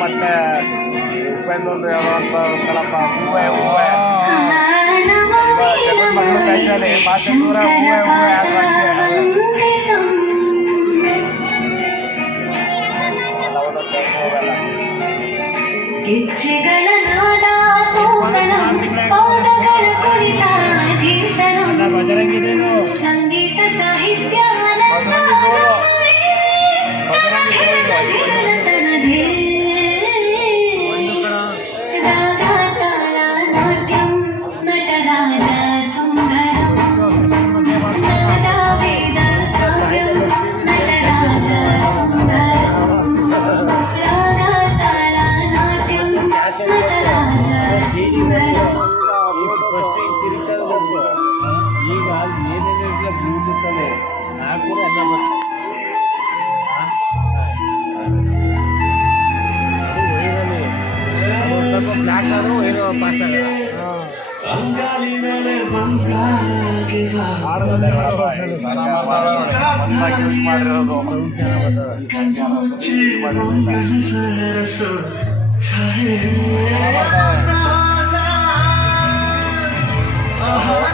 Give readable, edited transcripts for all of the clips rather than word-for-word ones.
ಮತ್ತೆ ಉಪೇಂದೊಂದು ಯಾವ್ದಪ್ಪ ಹೂವೆ ಹೂವೆ ಜಗನ್ ಮಕ್ಕಳು ಕೈಯಲ್ಲಿ ಭಾಷೆ ದೂರ ಹೂವೆ ಹೂವೆ ಗೆಜ್ಜೆಗಳ ನಾದ ಪೌಡಗಳ ಕುಣಿತ ಕೀರ್ತನ ಸಂಗೀತ ಸಾಹಿತ್ಯ ರಾಗ ತಾಳ ನಾಟ್ಯಂ ನಟರಾಜ ಸುಂದರಂ ನಾದ ವೇದ ಸಾಗ್ಯಂ ನಟರಾಜ ಸುಂದರಂ ರಾಗ ತಾಳ ನಾಟ್ಯಂ ನಟರಾಜ ಸುಂದರಂ. ಈಗ ಏನೇನು ಬ್ಲೂಟೂತ್ ಅಲ್ಲಿ ಹಾಕಿದ್ರೆ ಎಲ್ಲ ಬರ್ತದೆ. ಸ್ವಲ್ಪ ಬ್ಲ್ಯಾಕ್ ಆದರೂ ಏನೋ ಪಾಸ್ ಆಗಲ್ಲ. ಮಾಡಿರೋದು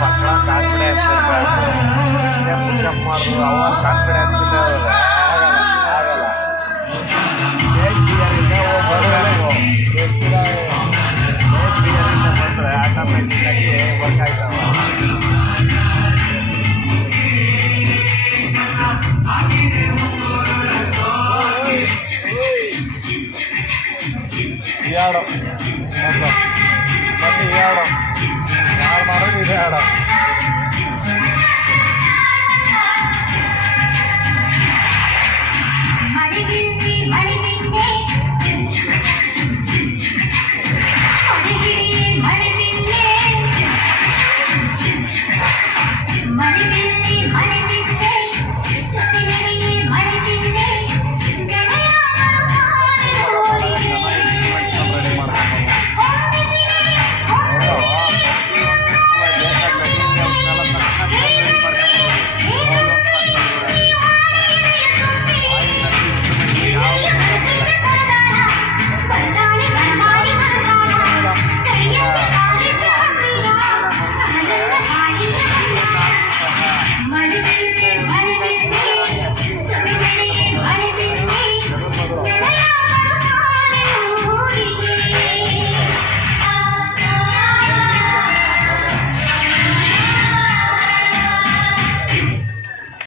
ಮಕ್ಕಳ ಕಾನ್ಫಿಡೆನ್ಸ್ ಪುಷಪ್ ಮಾಡೋದು ಅವರ ಕಾನ್ಫಿಡೆನ್ಸ್ ಆಗಲ್ಲ. ಬಂದರೆ ಆಟೋಮೆಟಿಕ್ ಆಗಿ ವರ್ಕ್ ಆಗ್ತಾವ. ಯಾರು ಮತ್ತೆ ಯಾರು ಮಾಡೋದು ಇದೆ ಹಾಡು.